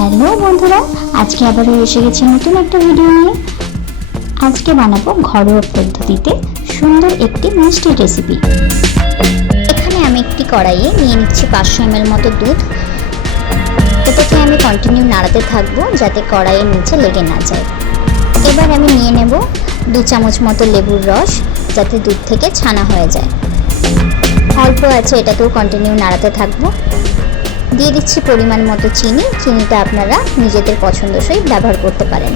Hello বন্ধুরা, আজকে আবারও এসে গেছি নতুন একটা ভিডিও নিয়ে। আজকে বানাবো ঘরোয়া পদ্ধতিতে সুন্দর একটি মিষ্টি রেসিপি। এখানে আমি একটি কড়াইয়ে নিয়ে নিচ্ছি 500 ml মতো দুধ। এটাকে আমি কন্টিনিউ নাড়াতে থাকবো যাতে কড়াইয়ের নিচে লেগে না যায়। এবার আমি নিয়ে নেব 2 চামচ মতো লেবুর রস, যাতে দুধ থেকে ছানা হয়ে যায়। অল্প আছে, এটাকেও কন্টিনিউ নাড়াতে থাকবো। দিয়ে দিচ্ছি পরিমাণ মতো চিনি। চিনিটা আপনারা নিজেদের পছন্দসই ব্যবহার করতে পারেন।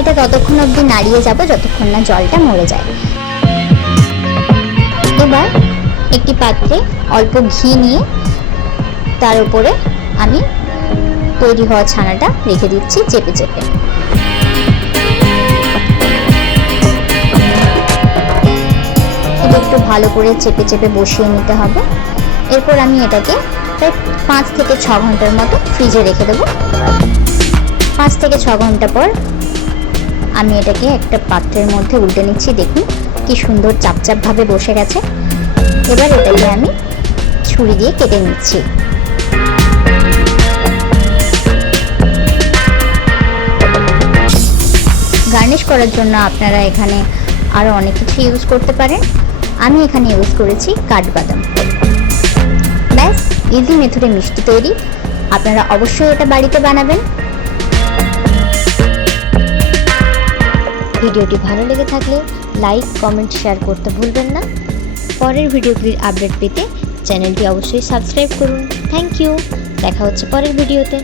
এটা ততক্ষণ অবধি নাড়িয়ে যাব যতক্ষণ না জলটা মরে যায়। এবার একটি পাত্রে অল্প ঘি নিয়ে তার উপরে আমি তৈরি হওয়া ছানাটা রেখে দিচ্ছি চেপে চেপে। এটা একটু ভালো করে চেপে চেপে বসিয়ে নিতে হবে। এরপর আমি এটাকে প্রায় 5 থেকে 6 ঘন্টার মতো ফ্রিজে রেখে দেবো। 5 থেকে 6 ঘন্টা পর আমি এটাকে একটা পাত্রের মধ্যে উল্টে নিচ্ছি। দেখুন কি সুন্দর চাপচাপ ভাবে বসে গেছে। এবার এটাকে আমি ছুরি দিয়ে কেটে নিচ্ছি। গার্নিশ করার জন্য আপনারা এখানে আরও অনেক কিছু ইউজ করতে পারেন। আমি এখানে ইউজ করেছি কাঠবাদাম। ব্যাস, ইজি মেথডে মিষ্টি তৈরি। আপনারা অবশ্যই এটা বাড়িতে বানাবেন। ভিডিওটি ভালো লেগে থাকলে লাইক, কমেন্ট, শেয়ার করতে ভুলবেন না। পরের ভিডিওগুলির আপডেট পেতে চ্যানেলটি অবশ্যই সাবস্ক্রাইব করুন। Thank you. দেখা হচ্ছে পরের ভিডিওতে।